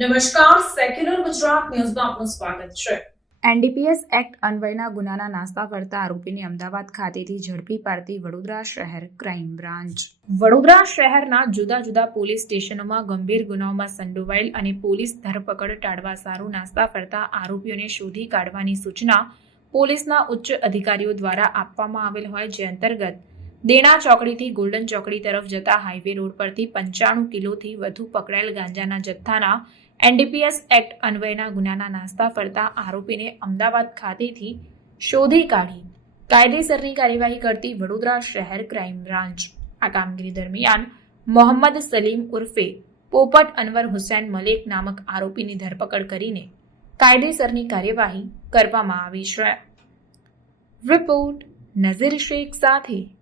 નમસ્કાર સેક્યુલર ગુજરાત ન્યૂઝમાં આપનું સ્વાગત છે. એનડીપીએસ એક્ટ અન્વયના ગુનાના નાસ્તા કરતા આરોપીને અમદાવાદ ખાતેથી ઝડપી પાડતી વડોદરા શહેર ક્રાઇમ બ્રાન્ચ. વડોદરા શહેરના જુદા જુદા પોલીસ સ્ટેશનોમાં ગંભીર ગુનાઓમાં સંડોવાયેલ અને પોલીસ ધરપકડ ટાળવા સારું નાસ્તા ફરતા આરોપીઓને શોધી કાઢવાની સૂચના પોલીસના ઉચ્ચ અધિકારીઓ દ્વારા આપવામાં આવેલ હોય જે અંતર્ગત દેણા ચોકડીથી ગોલ્ડન ચોકડી તરફ જતા હાઈવે રોડ પરથી પંચાણું કિલોથી વધુ પકડાયેલ ગાંજાના જથ્થાના એનડીપીએસ એક્ટ અન્વયના ગુનાના નાસ્તા ફરતા આરોપીને અમદાવાદ ખાતેથી શોધી કાઢી. કાયદેસરની કાર્યવાહી કરતી વડોદરા શહેર ક્રાઇમ બ્રાન્ચ. આ કામગીરી દરમિયાન મોહમ્મદ સલીમ ઉર્ફે પોપટ અનવર હુસૈન મલેક નામક આરોપીની ધરપકડ કરીને કાયદેસરની કાર્યવાહી કરવામાં આવી છે. રિપોર્ટ નઝીર શેખ સાથે